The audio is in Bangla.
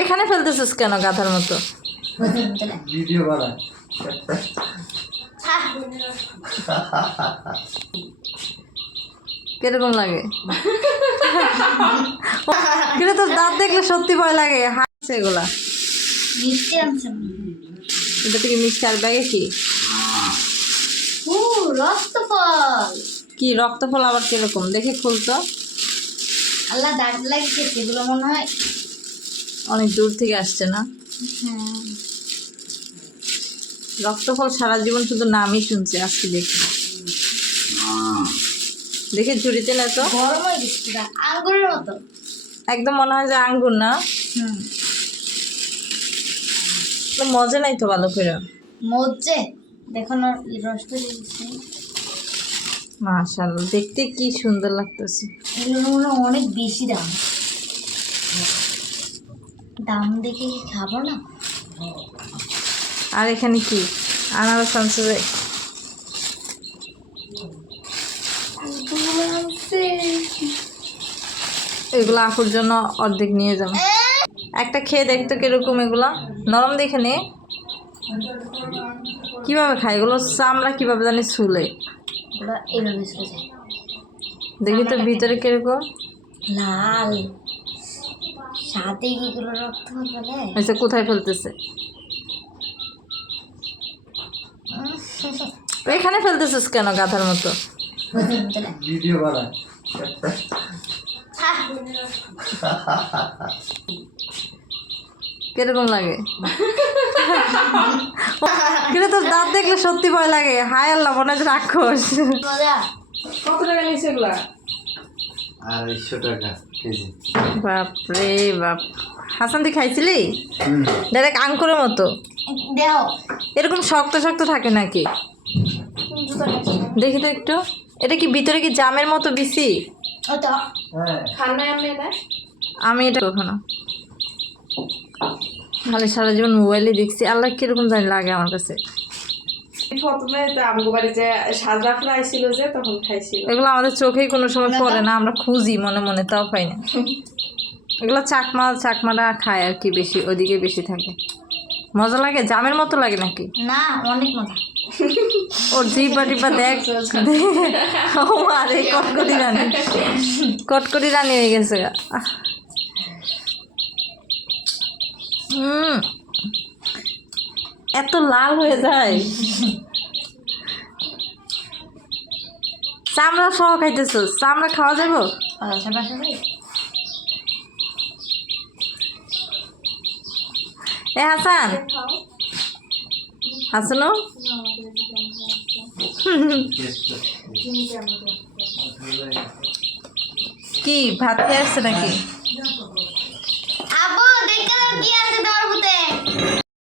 এখানে ফেলতেছিস কেন গাধার মতো? ভিডিও বানায় কিরকম লাগে? কিন্তু তোর দাঁত দেখলে সত্যি ভয় লাগে। হাসছে এগুলা। মিষ্টি আনছেন? এটা থেকে মিষ্টি আর ব্যাগে কি? রক্তফল। কি রক্তফল আবার কিরকম? দেখি খুলতো। আল্লাহ দাগ লাগছে, এগুলো মনে হয় অনেক দূর থেকে আসছে না? হ্যাঁ। রক্তফল সারা জীবন শুধু নামই শুনছে, আজকে দেখি। দেখে ঝুড়িতে না তো গরম হয়ে গেছে, আঙ্গুরের মতো একদম মনে হয় যে আঙ্গুর না। মজা নাই তো ভালো করে। মজ্জে দেখো না, রসটা দিয়েছি। মাশাআল্লাহ, দেখতে কি সুন্দর লাগতেছে। এগুলো মনে হয় অনেক বেশি দাম। দাম দেখে কি খাবো না? আর এখানে কি আনারস আনছে যে? এগুলো আপুর জন্য অর্ধেক নিয়ে যাবো। একটা খেয়ে দেখতো কিরকম, এগুলা নরম দেখে নে। কিভাবে খায় এগুলো? চামড়া কিভাবে জানি ছুলে। এইভাবে সোজা দেখি তো ভিতরে কিরকম। লাল সাথে এগুলো রক্ত বলে। আচ্ছা, কোথায় ফেলতেছে? এখানে ফেলতেছিস কেন গাধার মতো? ভিডিও বানায় কিরকম লাগে? কিন্তু তোর দাঁত দেখলে সত্যি ভয় লাগে। হায় আল্লাহ, মনে হয় রাক্ষস। কত টাকা নিয়েছে এগুলা? 250 টাকা কেজি। বাপরে বাপ। হাসান, তুই খাইছিলি? ডাইরেক্ট আঙ্কুরের মতো। দেও এরকম শক্ত শক্ত থাকে নাকি? দেখি তো একটু। এটা কি ভিতরে কি জামের মতো বিসি? ওটা হ্যাঁ, আমি এটা কখনো খালি সারা জীবন মোবাইলে দেখছি। আল্লাহ কিরকম জানি লাগে আমার কাছে। প্রথমে আমগো বাড়ি যে সাজরাফরা আইছিল যে তখন খাইছিল। এগুলো আমাদের চোখেই কোনো সময় পড়ে না, আমরা খুঁজি মনে মনে, তাও পাই না। এগুলো চাকমারা খায় আর কি, বেশি ওইদিকে বেশি থাকে। মজা লাগে? জামের মতো লাগে নাকি? না, অনেক মজা। ওর জিবা টিপা দেখ। ও আরে কটকটি রানী হয়ে গেছে। এত লাল হয়ে যায়। চামড়া সহ খাইতেছো? চামড়া খাওয়া যাবো? এ হাসান, হাসানো কি ভাত খেয়ে আসছে নাকি?